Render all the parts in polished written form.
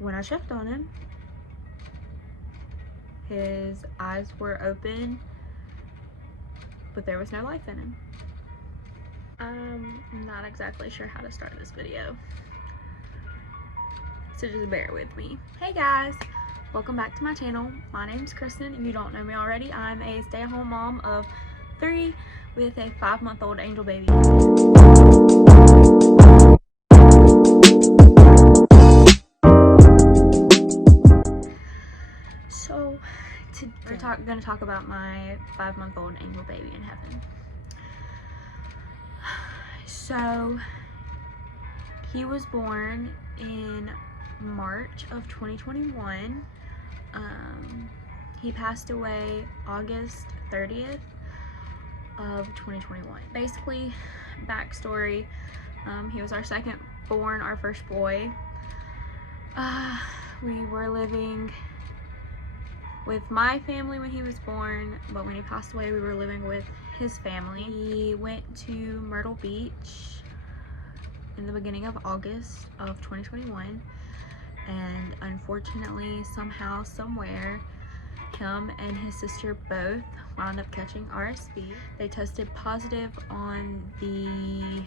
When I checked on him, his eyes were open, but there was no life in him. I'm not exactly sure how to start this video, so just bear with me. Hey guys, welcome back to my channel. My name's Kristen. If you don't know me already, I'm a stay-at-home mom of 3 with a 5-month-old angel baby. So today we're going to talk about my 5-month-old angel baby in heaven. So he was born in March of 2021. He passed away August 30th of 2021. Basically, backstory, he was our second born, our first boy. We were living with my family when he was born, but when he passed away, we were living with his family. He went to Myrtle Beach in the beginning of August of 2021, and unfortunately, somehow, somewhere, him and his sister both wound up catching RSV. They tested positive on the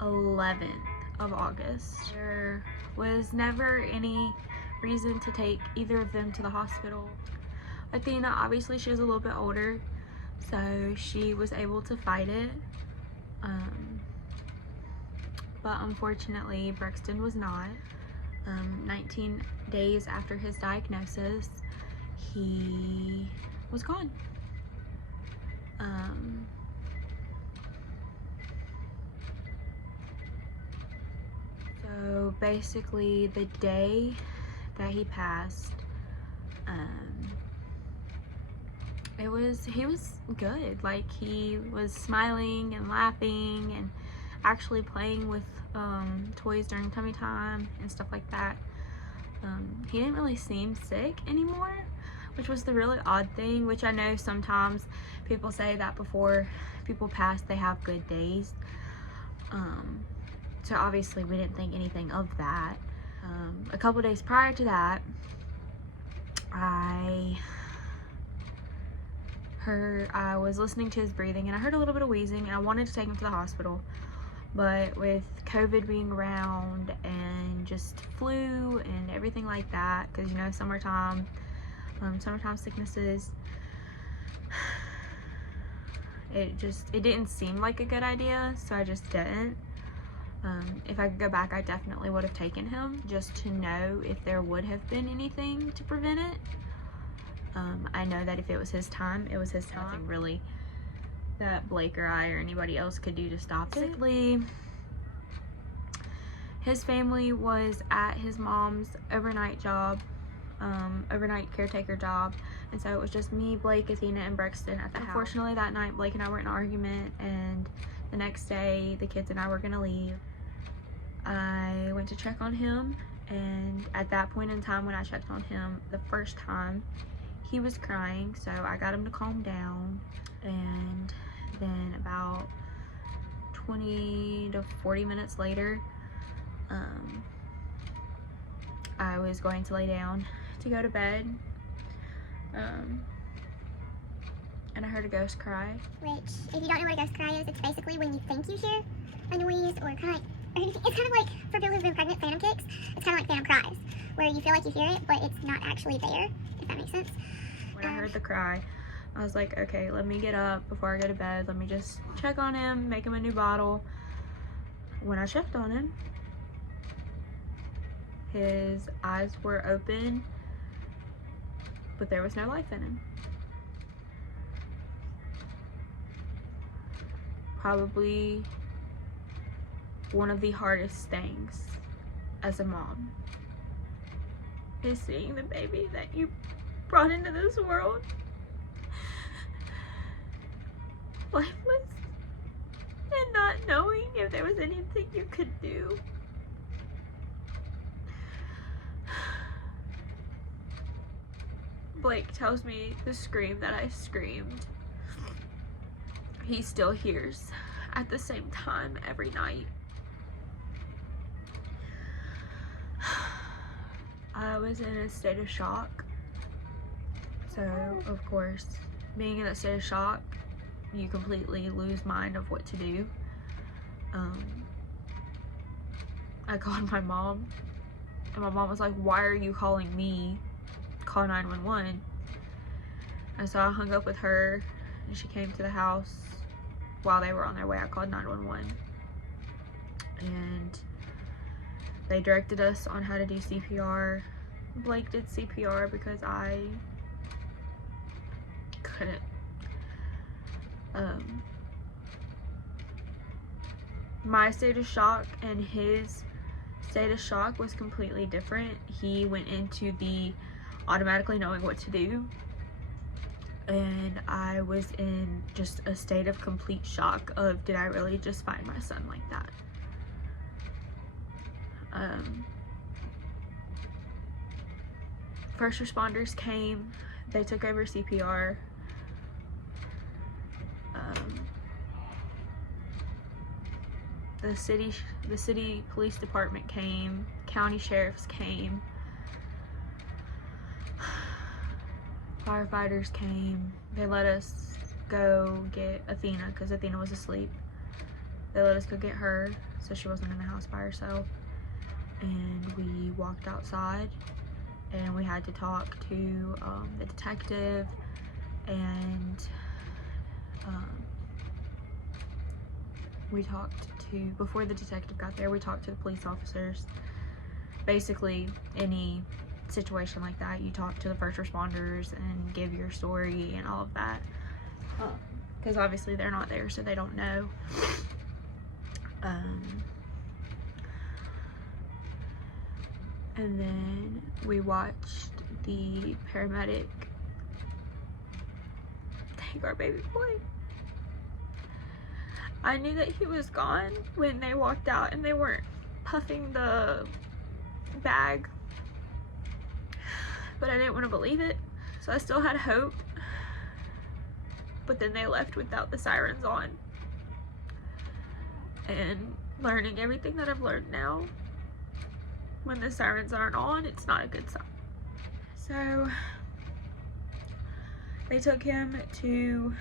11th of August. There was never any reason to take either of them to the hospital. Athena, obviously she was a little bit older, so she was able to fight it, but unfortunately Brexton was not. 19 days after his diagnosis, he was gone. So basically the day that he passed, he was good. Like, he was smiling and laughing and actually playing with toys during tummy time and stuff like that. He didn't really seem sick anymore, which was the really odd thing, which I know sometimes people say that before people pass they have good days. So obviously we didn't think anything of that. A couple days prior to that, I was listening to his breathing and I heard a little bit of wheezing, and I wanted to take him to the hospital, but with COVID being around and just flu and everything like that, because you know, summertime sicknesses, it didn't seem like a good idea, so I just didn't. If I could go back, I definitely would have taken him just to know if there would have been anything to prevent it. I know that if it was his time, it was his time. Nothing really that Blake or I or anybody else could do to stop it. Basically, his family was at his mom's overnight caretaker job, and so it was just me, Blake, Athena, and Brexton at the house. Unfortunately, that night Blake and I were in an argument, and the next day the kids and I were gonna leave. I went to check on him, and at that point in time when I checked on him the first time, he was crying, so I got him to calm down. And then about 20 to 40 minutes later, I was going to lay down to go to bed, and I heard a ghost cry. Which, if you don't know what a ghost cry is, it's basically when you think you hear a noise or cry. It's kind of like, for people who've been pregnant, phantom ticks, it's kind of like phantom cries, where you feel like you hear it, but it's not actually there, if that makes sense. When I heard the cry, I was like, okay, let me get up before I go to bed. Let me just check on him, make him a new bottle. When I checked on him, his eyes were open, but there was no life in him. Probably one of the hardest things as a mom is seeing the baby that you brought into this world lifeless and not knowing if there was anything you could do. Blake tells me the scream that I screamed, he still hears at the same time every night. was in a state of shock. So, of course, being in a state of shock, you completely lose mind of what to do. I called my mom, and my mom was like, "Why are you calling me? Call 911." And so I hung up with her, and she came to the house while they were on their way. I called 911, and they directed us on how to do CPR. Blake did CPR because I couldn't. My state of shock and his state of shock was completely different. He went into the automatically knowing what to do, and I was in just a state of complete shock of, did I really just find my son like that? First responders came, they took over CPR. The city police department came, county sheriffs came, firefighters came. They let us go get Athena because Athena was asleep. They let us go get her so she wasn't in the house by herself. And we walked outside, and we had to talk to the detective, and we talked to, before the detective got there, we talked to the police officers. Basically, any situation like that, you talk to the first responders and give your story and all of that. Because obviously they're not there, so they don't know. And then we watched the paramedic take our baby boy. I knew that he was gone when they walked out and they weren't puffing the bag, but I didn't want to believe it, so I still had hope. But then they left without the sirens on, and learning everything that I've learned now, when the sirens aren't on, it's not a good sign. So they took him to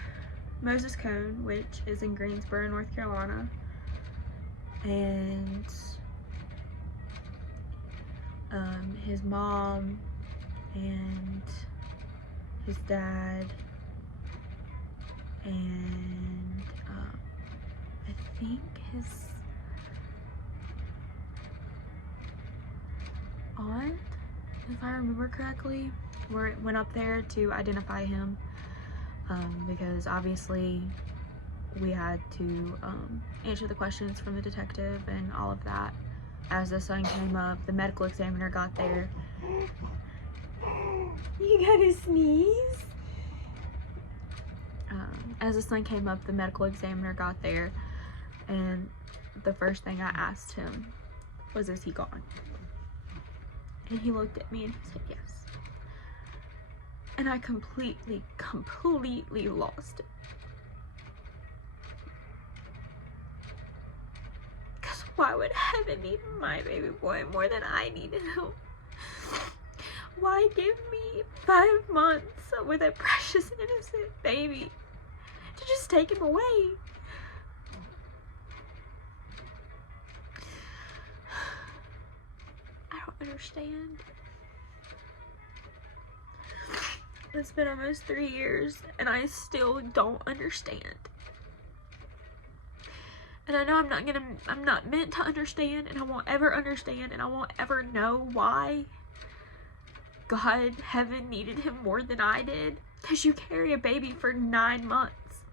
Moses Cone, which is in Greensboro, North Carolina, and his mom and his dad and I think his aunt, if I remember correctly, went up there to identify him, because obviously we had to answer the questions from the detective and all of that. As the sun came up, the medical examiner got there. You gotta sneeze? As the sun came up, the medical examiner got there, and the first thing I asked him was, "Is he gone?" And he looked at me and he said, "Yes." And I completely lost it. Because why would heaven need my baby boy more than I needed him? Why give me 5 months with a precious, innocent baby to just take him away? I don't understand. It's been almost 3 years and I still don't understand. And I know I'm not meant to understand, and I won't ever understand, and I won't ever know why God, heaven needed him more than I did. Because you carry a baby for 9 months.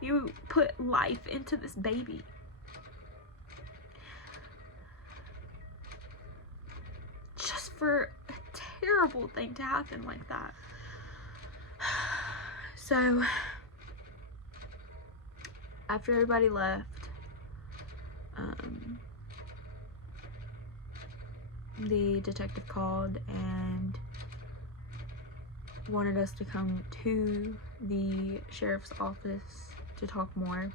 You put life into this baby. Just for a terrible thing to happen like that. So, after everybody left, the detective called and wanted us to come to the sheriff's office to talk more.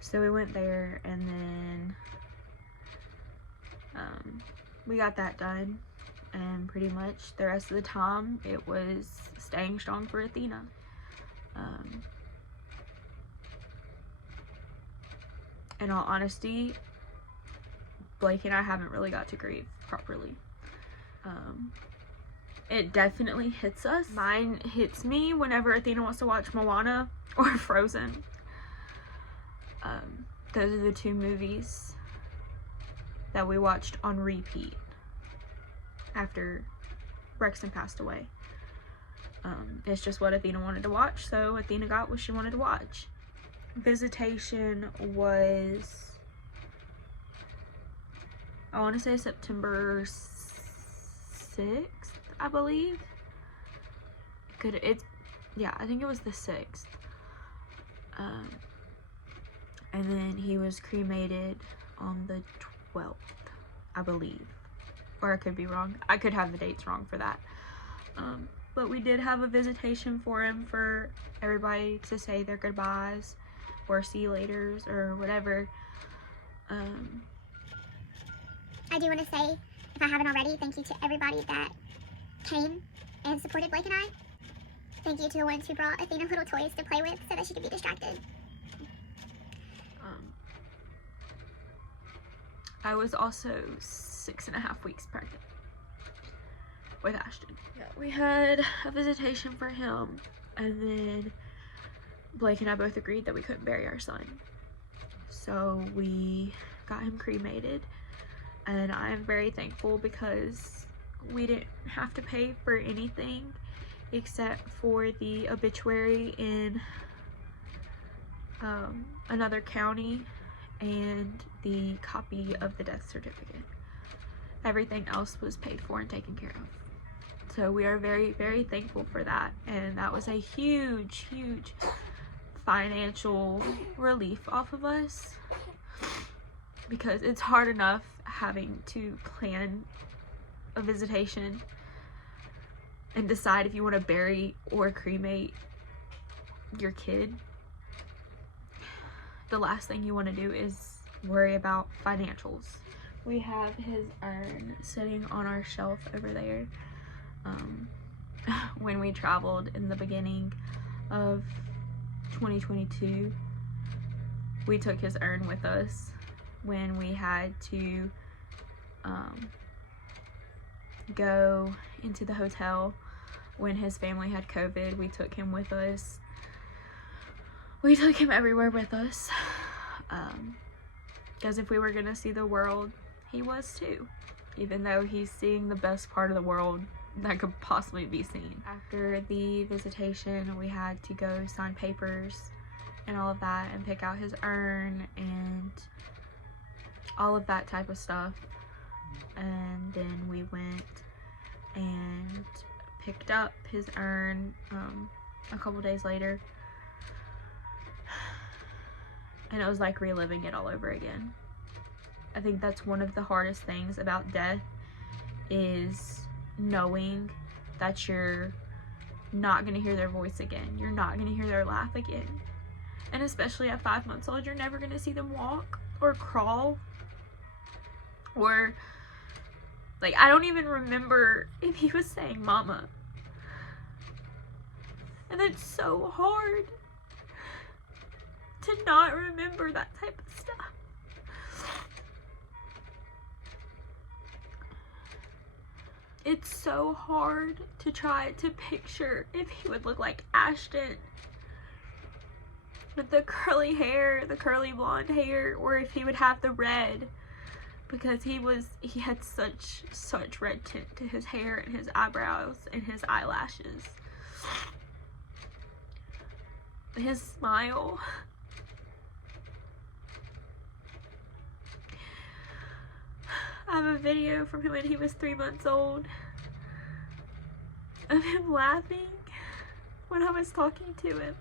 So we went there, and then we got that done. and pretty much the rest of the time it was staying strong for Athena. In all honesty, Blake and I haven't really got to grieve properly. It definitely hits us. Mine hits me whenever Athena wants to watch Moana or Frozen. Those are the two movies that we watched on repeat after Brexton passed away. It's just what Athena wanted to watch, so Athena got what she wanted to watch. Visitation was, I want to say September 6th, I believe. Yeah, I think it was the 6th. And then he was cremated on the 12th, I believe. Or I could be wrong. I could have the dates wrong for that. But we did have a visitation for him, for everybody to say their goodbyes or see you laters or whatever. I do want to say, if I haven't already, thank you to everybody that came and supported Blake and I. Thank you to the ones who brought Athena little toys to play with so that she could be distracted. I was also 6.5 weeks pregnant with Ashton. Yeah, we had a visitation for him, and then Blake and I both agreed that we couldn't bury our son. So we got him cremated, and I'm very thankful because we didn't have to pay for anything except for the obituary in another county and the copy of the death certificate. Everything else was paid for and taken care of. So we are very, very thankful for that, and that was a huge, huge financial relief off of us, because it's hard enough having to plan a visitation and decide if you want to bury or cremate your kid. The last thing you want to do is worry about financials. We have his urn sitting on our shelf over there. When we traveled in the beginning of 2022, we took his urn with us when we had to go into the hotel when his family had COVID. We took him with us. We took him everywhere with us, because if we were gonna see the world, he was too, even though he's seeing the best part of the world that could possibly be seen. After the visitation, we had to go sign papers and all of that, and pick out his urn and all of that type of stuff. And then we went and picked up his urn a couple days later, and it was like reliving it all over again. I think that's one of the hardest things about death, is knowing that you're not going to hear their voice again. You're not going to hear their laugh again. And especially at 5 months old, you're never going to see them walk or crawl. Or, like, I don't even remember if he was saying mama. And it's so hard to not remember that type of stuff. It's so hard to try to picture if he would look like Ashton with the curly hair, the curly blonde hair, or if he would have the red, because he had such red tint to his hair and his eyebrows and his eyelashes. His smile. I have a video from him when he was 3 months old of him laughing when I was talking to him.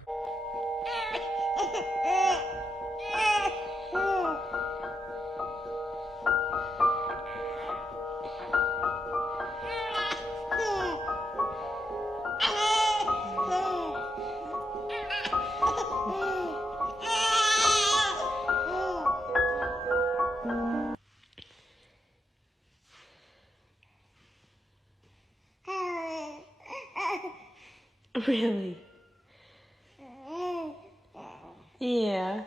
Really? Yeah.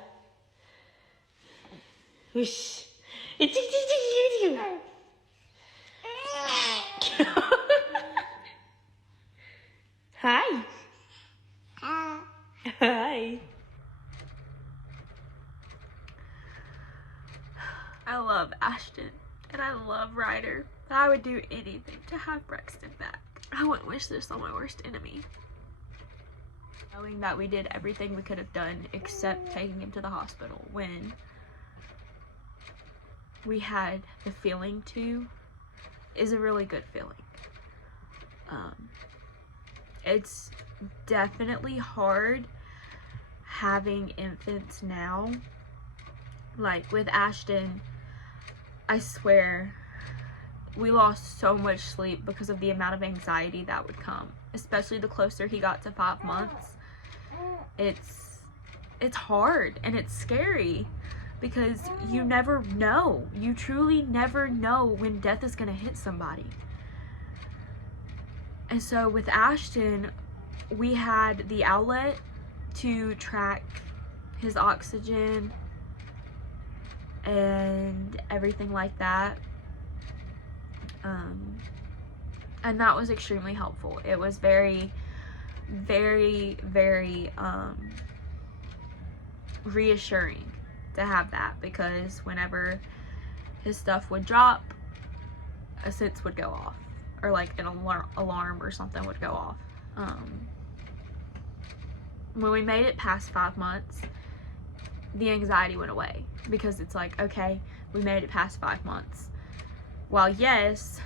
Whoosh. Hi. Hi. I love Ashton and I love Ryder, but I would do anything to have Brexton back. I wouldn't wish this on my worst enemy. Knowing that we did everything we could have done except taking him to the hospital when we had the feeling to is a really good feeling. It's definitely hard having infants now. Like with Ashton, I swear we lost so much sleep because of the amount of anxiety that would come, especially the closer he got to 5 months. It's hard and it's scary because you never know. You truly never know when death is going to hit somebody. And so with Ashton, we had the outlet to track his oxygen and everything like that. And that was extremely helpful. It was very, very, very reassuring to have that, because whenever his stuff would drop, a sense would go off, or like an alarm or something would go off. When we made it past 5 months, the anxiety went away, because it's like, okay, we made it past 5 months. While yes,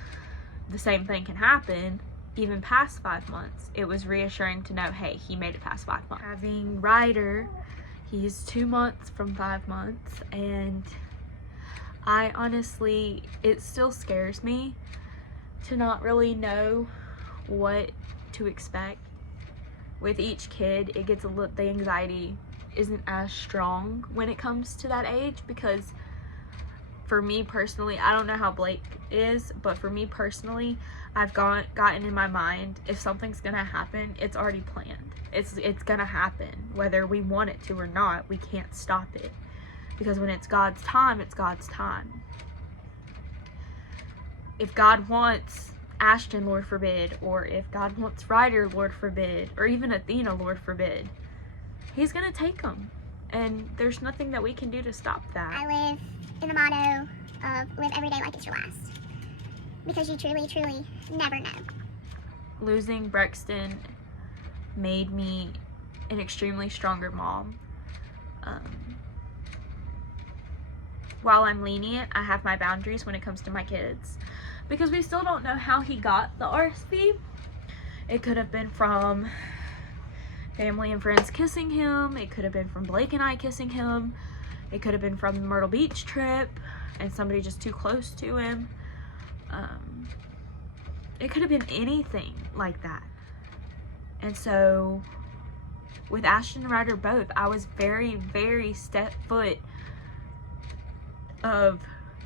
the same thing can happen even past 5 months, it was reassuring to know, hey, he made it past 5 months. Having Ryder, he's 2 months from 5 months, and I honestly, it still scares me to not really know what to expect. With each kid, it gets the anxiety isn't as strong when it comes to that age, because for me personally, I don't know how Blake is, but for me personally, I've gotten in my mind, if something's gonna happen, it's already planned. It's gonna happen, whether we want it to or not. We can't stop it, because when it's God's time, it's God's time. If God wants Ashton, Lord forbid, or if God wants Ryder, Lord forbid, or even Athena, Lord forbid, he's gonna take them, and there's nothing that we can do to stop that. I live in the motto of live every day like it's your last, because you truly, truly never know. Losing Brexton made me an extremely stronger mom. While I'm lenient, I have my boundaries when it comes to my kids, because we still don't know how he got the RSV. It could have been from family and friends kissing him. It could have been from Blake and I kissing him. It could have been from the Myrtle Beach trip and somebody just too close to him. It could have been anything like that. And so with Ashton and Ryder both, I was very, very step foot of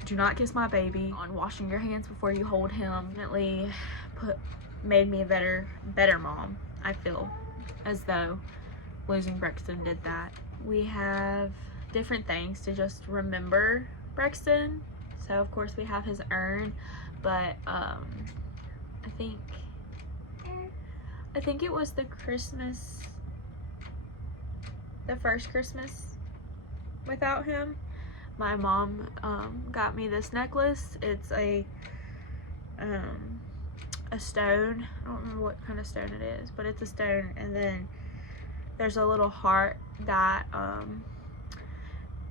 do not kiss my baby, on washing your hands before you hold him. Definitely made me a better mom. I feel as though losing Brexton did that. We have different things to just remember Brexton. So of course we have his urn, but I think it was the first Christmas without him. My mom got me this necklace. It's a stone. I don't remember what kind of stone it is, but it's a stone, and then there's a little heart that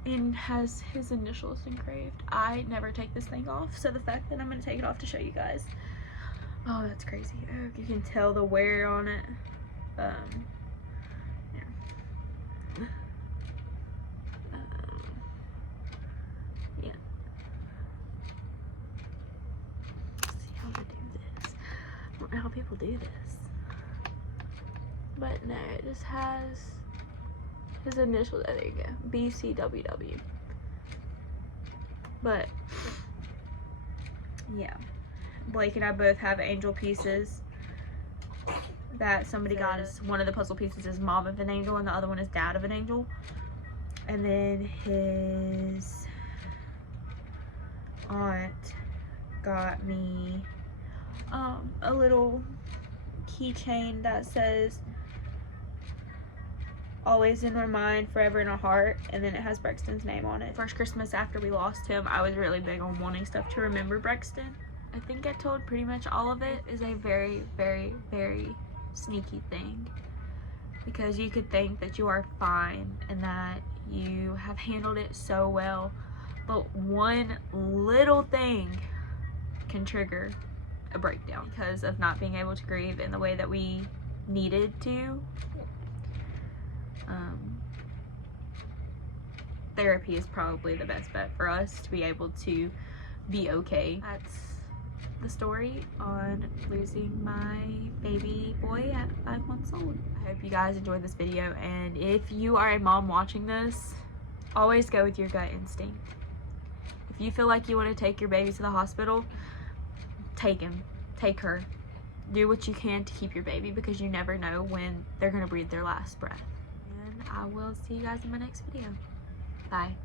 and has his initials engraved. I never take this thing off, so the fact that I'm going to take it off to show you guys, oh, that's crazy. Oh, you can tell the wear on it. Yeah. Yeah. Let's see how to do this. I don't know how people do this, but no, it just has his initials. Oh, there you go, BCWW. But yeah, Blake and I both have angel pieces that somebody got us. One of the puzzle pieces is mom of an angel and the other one is dad of an angel. And then his aunt got me a little keychain that says always in our mind, forever in our heart, and then it has Brexton's name on it. First Christmas after we lost him, I was really big on wanting stuff to remember Brexton. I think I told pretty much all of it. Is a very, very, very sneaky thing, because you could think that you are fine and that you have handled it so well, but one little thing can trigger a breakdown because of not being able to grieve in the way that we needed to. Therapy is probably the best bet for us to be able to be okay. That's the story on losing my baby boy at 5 months old. I hope you guys enjoyed this video, and if you are a mom watching this, always go with your gut instinct. If you feel like you want to take your baby to the hospital, take him, take her. Do what you can to keep your baby, because you never know when they're going to breathe their last breath. And I will see you guys in my next video. Bye.